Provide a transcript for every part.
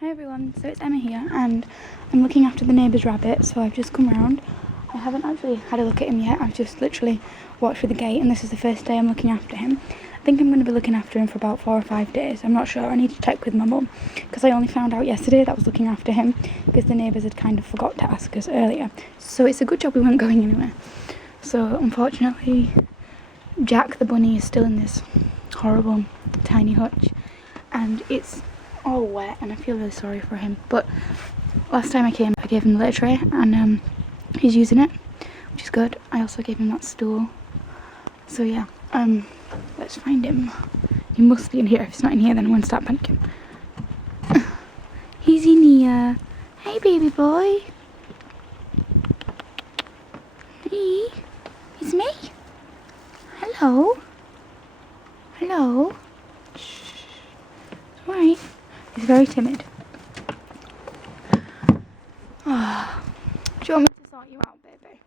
Hi everyone, so it's Emma here and I'm looking after the neighbour's rabbit, so I've just come round. I haven't actually had a look at him yet, I've just literally walked through the gate and this is the first day I'm looking after him. I think I'm going to be looking after him for about 4 or 5 days, I'm not sure, I need to check with my mum because I only found out yesterday that I was looking after him because the neighbours had kind of forgot to ask us earlier. So it's a good job we weren't going anywhere. So unfortunately Jack the bunny is still in this horrible tiny hutch and it's all wet and I feel really sorry for him, but last time I came I gave him the litter tray and he's using it, which is good. I also gave him that stool, so yeah, let's find him. He must be in here. If he's not in here then I'm going to start panicking. He's in here. Hey baby boy. Hey, it's me. Hello. Hello. Shh. It's alright. He's very timid. Oh, do you want me to sort you out, baby?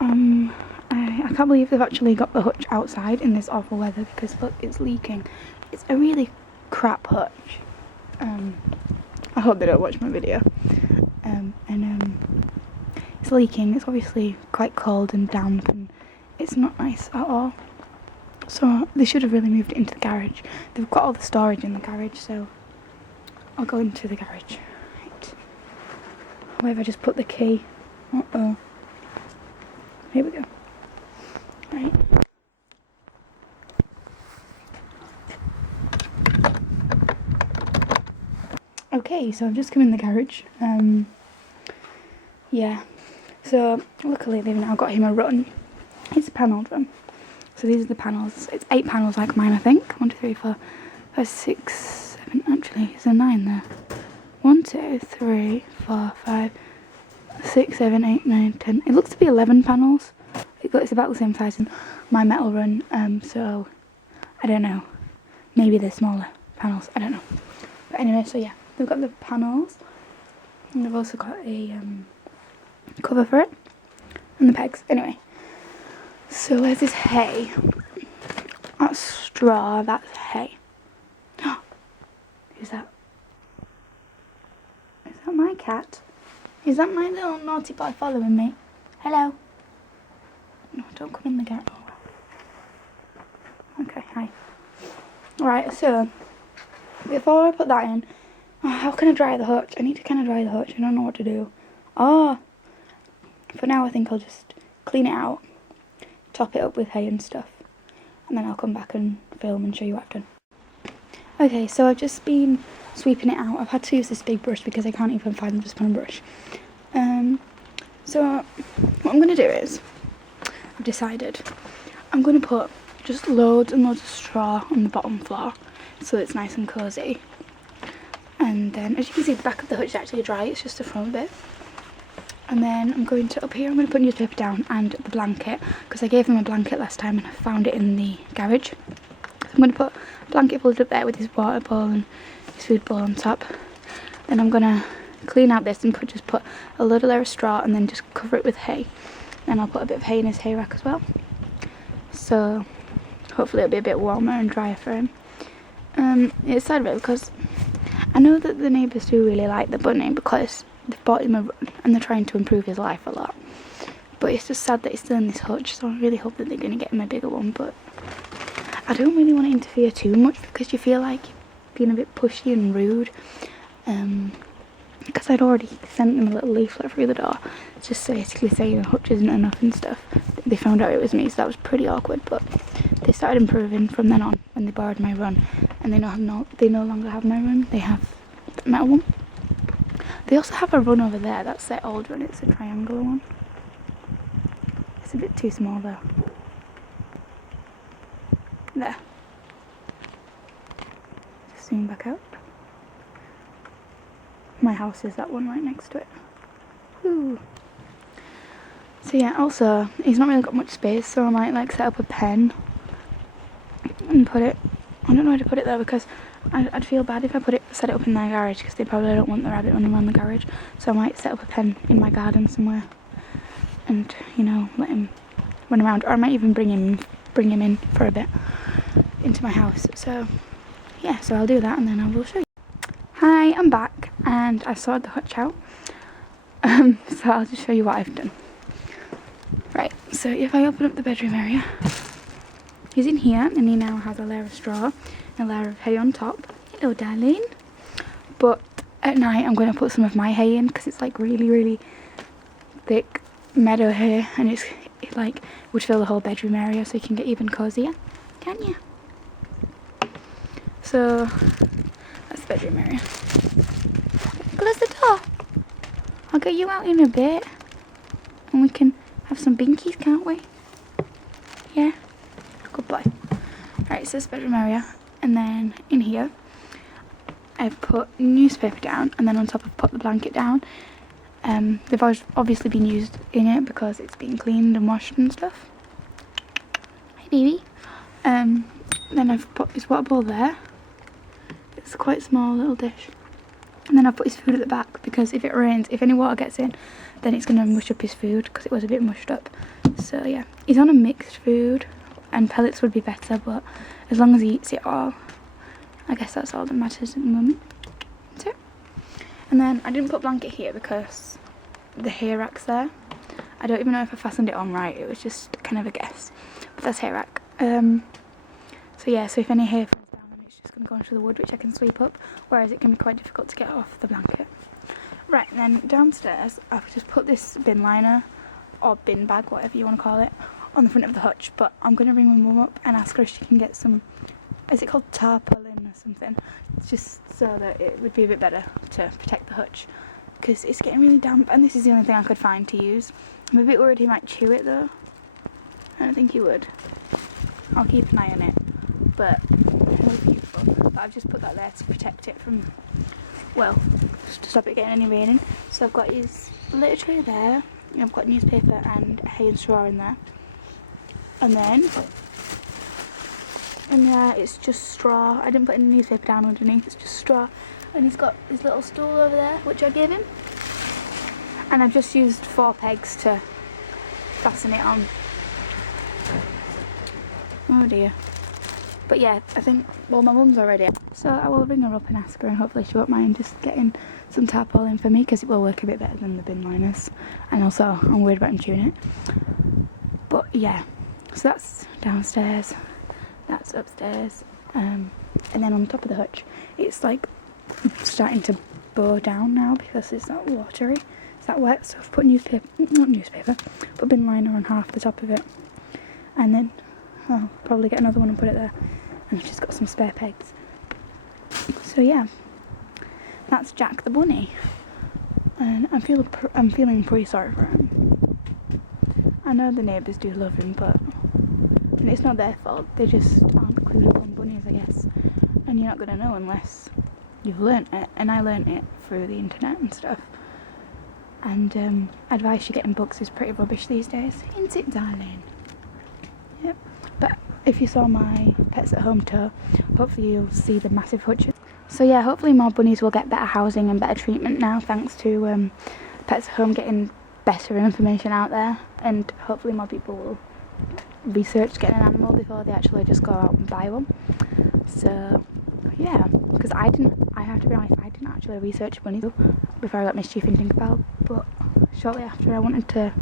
I can't believe they've actually got the hutch outside in this awful weather because look, it's leaking. It's a really crap hutch. I hope they don't watch my video. It's leaking. It's obviously quite cold and damp and it's not nice at all. So they should have really moved it into the garage. They've got all the storage in the garage, so I'll go into the garage. Right. Where have I just put the key? Uh-oh. Here we go. Right. Okay, so I've just come in the garage. Yeah. So luckily they've now got him a run. It's a panelled run. So these are the panels. It's 8 panels like mine, I think. 1, 2, 3, 4, 5, 6, 7. Actually, there's a 9 there. 1, 2, 3, 4, 5, 6, 7, 8, 9, 10. It looks to be 11 panels. It's about the same size as my metal run. So I don't know. Maybe they're smaller panels. I don't know. But anyway, so yeah, they've got the panels, and they've also got a cover for it, and the pegs. Anyway. So where's this hay? That's straw, that's hay. Who's that? Is that my cat? Is that my little naughty boy following me? Hello? No, don't come in the garage. Okay, hi. Alright, so before I put that in, how can I dry the hutch? I need to kind of dry the hutch. I don't know what to do. For now I think I'll just clean it out, top it up with hay and stuff, and then I'll come back and film and show you what I've done. Okay, so I've just been sweeping it out. I've had to use this big brush because I can't even find just one brush. So what I'm going to do is, I've decided, I'm going to put just loads and loads of straw on the bottom floor so it's nice and cosy. And then, as you can see, the back of the hutch is actually dry, it's just the front bit. And then I'm going to, up here I'm going to put newspaper down and the blanket, because I gave them a blanket last time and I found it in the garage. So I'm going to put a blanket folded up there with his water bowl and his food bowl on top. Then I'm going to clean out this and just put a little layer of straw and then just cover it with hay. Then I'll put a bit of hay in his hay rack as well. So hopefully it'll be a bit warmer and drier for him. It's sad a bit because I know that the neighbours do really like the bunny because they've bought him a run and they're trying to improve his life a lot. But it's just sad that he's still in this hutch, so I really hope that they're going to get him a bigger one. But I don't really want to interfere too much because you feel like being a bit pushy and rude. Because I'd already sent them a little leaflet through the door, just basically saying the hutch isn't enough and stuff. They found out it was me, so that was pretty awkward. But they started improving from then on when they borrowed my run, and they no longer have my run. They have the metal one. They also have a run over there. That's their old run. It's a triangular one. It's a bit too small though. There. Just zoom back out. My house is that one right next to it. Ooh. So yeah, also, he's not really got much space, so I might like set up a pen and put it, I don't know where to put it though, because I'd feel bad if I set it up in their garage, because they probably don't want the rabbit running around the garage. So I might set up a pen in my garden somewhere and, you know, let him run around, or I might even bring him in for a bit into my house. So yeah, so I'll do that and then I will show you. Hi, I'm back and I sorted the hutch out. So I'll just show you what I've done. Right, so if I open up the bedroom area, he's in here and he now has a layer of straw and a layer of hay on top. Hello, darling. But at night I'm going to put some of my hay in because it's like really thick meadow hay, and it like would fill the whole bedroom area, so you can get even cozier, can't you? So that's the bedroom area. Close the door. I'll get you out in a bit and we can have some binkies, can't we? Yeah, good boy. Right, so this bedroom area, and then in here I've put newspaper down, and then on top I've put the blanket down. They've obviously been used in it because it's been cleaned and washed and stuff. Hi baby. Then I've put his water bowl there. It's a quite small little dish. And then I've put his food at the back because if it rains, if any water gets in, then it's going to mush up his food because it was a bit mushed up. So yeah, he's on a mixed food and pellets would be better, but as long as he eats it all, I guess that's all that matters at the moment. So, and then I didn't put blanket here because the hay rack's there. I don't even know if I fastened it on right, it was just kind of a guess. But that's hay rack. So yeah, so if any hay falls down, then it's just going to go onto the wood, which I can sweep up, whereas it can be quite difficult to get off the blanket. Right, and then downstairs I've just put this bin liner, or bin bag, whatever you want to call it, on the front of the hutch, but I'm going to ring my mum up and ask her if she can get some, is it called tarpaulin or something, just so that it would be a bit better to protect the hutch, because it's getting really damp, and this is the only thing I could find to use. I'm a bit worried he might chew it though. I don't think he would. I'll keep an eye on it, but it was beautiful. But I've just put that there to protect it from, well, just to stop it getting any raining. So I've got his litter tray there, I've got newspaper and hay and straw in there, and then in there it's just straw. I didn't put any newspaper down underneath, it's just straw. And he's got his little stool over there, which I gave him, and I've just used 4 pegs to fasten it on. Oh dear. But yeah, I think, well, my mum's already out, so I will ring her up and ask her, and hopefully she won't mind just getting some tarpaulin for me, because it will work a bit better than the bin liners, and also I'm worried about him chewing it. But yeah, so that's downstairs, that's upstairs, and then on top of the hutch it's like starting to bow down now because it's not watery, it's that wet, so I've put put bin liner on half the top of it, and then I'll probably get another one and put it there, and I've just got some spare pegs. So yeah, that's Jack the bunny, and I'm feeling pretty sorry for him. I know the neighbours do love him, but and it's not their fault, they just aren't clued up on bunnies, I guess, and you're not going to know unless you've learnt it, and I learnt it through the internet and stuff, and advice you get in books is pretty rubbish these days, isn't it, darling? Yep. But if you saw my Pets at Home tour, hopefully you'll see the massive hutches. So yeah, hopefully more bunnies will get better housing and better treatment now, thanks to Pets at Home getting better information out there, and hopefully more people will research getting an animal before they actually just go out and buy one. So yeah, because I have to be honest, I didn't actually research bunnies before I got Mischief and Tinkerbell, but shortly after I wanted to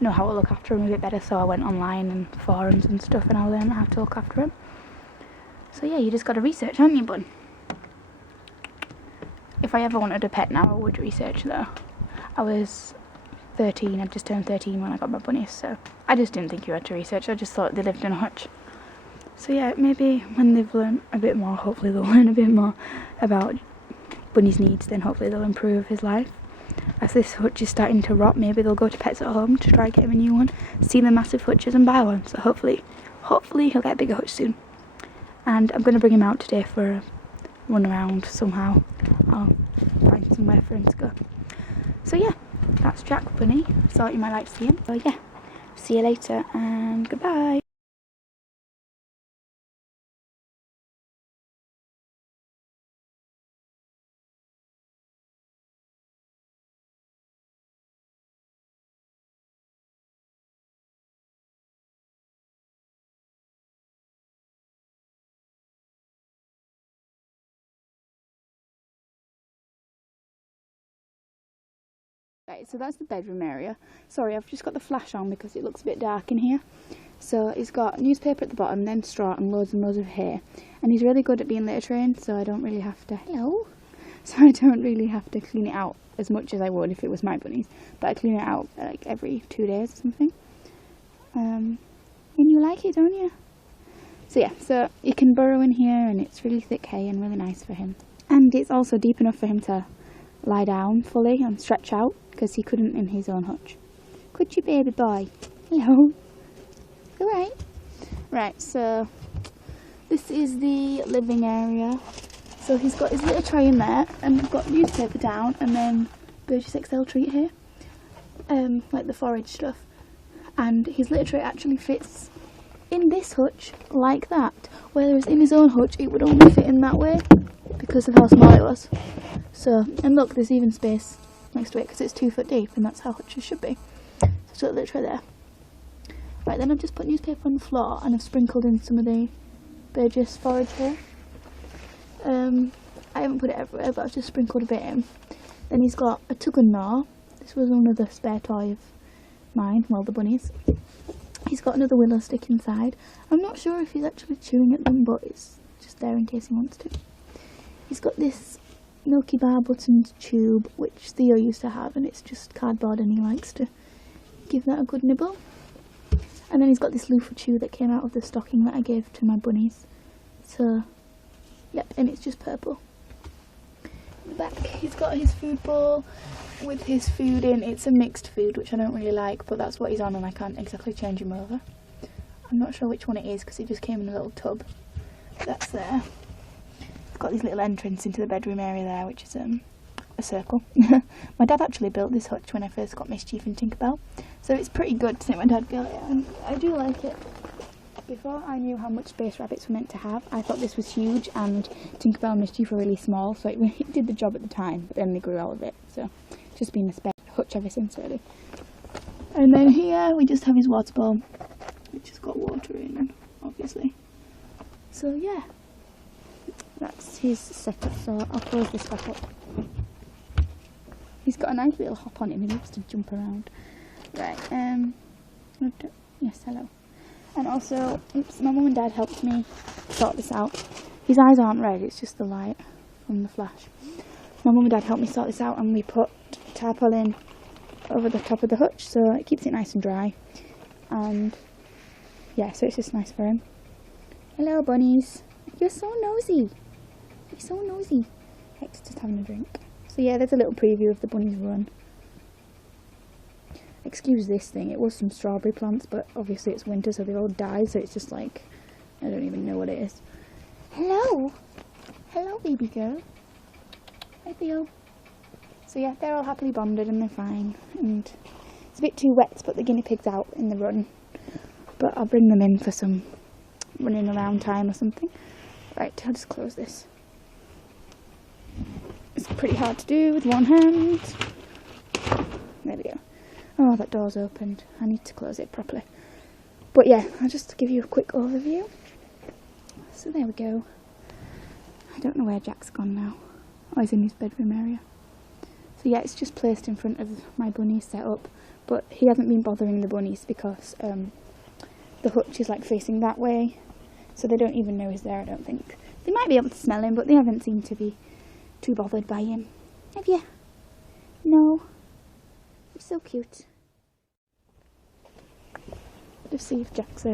know how to look after them a bit better, so I went online and forums and stuff, and I learned how to look after them. So yeah, you just got to research, haven't you, bud? If I ever wanted a pet now, I would research though. I was 13, I'd just turned 13 when I got my bunnies, so I just didn't think you had to research, I just thought they lived in a hutch. So yeah, maybe when they've learned a bit more, hopefully they'll learn a bit more about Bunny's needs, then hopefully they'll improve his life. As this hutch is starting to rot, maybe they'll go to Pets at Home to try and get him a new one, see the massive hutches and buy one, so hopefully he'll get a bigger hutch soon. And I'm going to bring him out today for a run around somehow. I'll find somewhere for him to go. So yeah, that's Jack Bunny. Thought you might like to see him. So yeah, see you later and goodbye. Right, so that's the bedroom area. Sorry, I've just got the flash on because it looks a bit dark in here. So he's got newspaper at the bottom, then straw and loads of hay. And he's really good at being litter trained, so I don't really have to... Hello? So I don't really have to clean it out as much as I would if it was my bunnies. But I clean it out like every 2 days or something. And you like it, don't you? So yeah, so you can burrow in here and it's really thick hay and really nice for him. And it's also deep enough for him to lie down fully and stretch out, because he couldn't in his own hutch. Could you, baby boy? Hello? Alright. Right, so this is the living area. So he's got his little tray in there, and we've got newspaper down, and then Burgess XL treat here. Like the forage stuff. And his litter tray actually fits in this hutch like that, whereas in his own hutch it would only fit in that way because of how small it was. So, and look, there's even space next to it because it's 2 foot deep, and that's how hutches should be. So it's got a litter tray there. Right, then I've just put newspaper on the floor and I've sprinkled in some of the Burgess forage here. I haven't put it everywhere, but I've just sprinkled a bit in. Then he's got a tug and gnaw. This was another spare toy of mine, well, the bunnies. He's got another willow stick inside. I'm not sure if he's actually chewing at them, but it's just there in case he wants to. He's got this Milky Bar buttoned tube, which Theo used to have, and it's just cardboard, and he likes to give that a good nibble. And then he's got this loofah chew that came out of the stocking that I gave to my bunnies. So, yep, and it's just purple. In the back, he's got his food bowl with his food in. It's a mixed food, which I don't really like, but that's what he's on, and I can't exactly change him over. I'm not sure which one it is because it just came in a little tub. That's there. I've got this little entrance into the bedroom area there, which is a circle. My dad actually built this hutch when I first got Mischief and Tinkerbell, so it's pretty good to see my dad build it, and I do like it. Before I knew how much space rabbits were meant to have, I thought this was huge, and Tinkerbell and Mischief were really small, so it did the job at the time, but then they grew out of it, so it's just been a spare hutch ever since, really. And then here we just have his water bowl, which has got water in, obviously. So yeah, that's his setup, so I'll close this back up. He's got a nice little hop on him, he loves to jump around. Right, yes, hello. And also, oops, my mum and dad helped me sort this out. His eyes aren't red, it's just the light from the flash. My mum and dad helped me sort this out, and we put tarpaulin over the top of the hutch so it keeps it nice and dry. And yeah, so it's just nice for him. Hello bunnies. You're so nosy. You're so nosy. Heck's just having a drink. So yeah, there's a little preview of the bunnies run. Excuse this thing, it was some strawberry plants, but obviously it's winter so they've all died, so it's just like, I don't even know what it is. Hello! Hello baby girl. Hi Theo. So yeah, they're all happily bonded and they're fine, and it's a bit too wet to put the guinea pigs out in the run, but I'll bring them in for some running around time or something. Right, I'll just close this. It's pretty hard to do with one hand. There we go. Oh, that door's opened. I need to close it properly. But yeah, I'll just give you a quick overview. So there we go. I don't know where Jack's gone now. Oh, he's in his bedroom area. So yeah, it's just placed in front of my bunny setup. But he hasn't been bothering the bunnies because the hutch is like facing that way. So they don't even know he's there, I don't think. They might be able to smell him, but they haven't seemed to be too bothered by him. Have you? No. You're so cute. Let's see if Jack's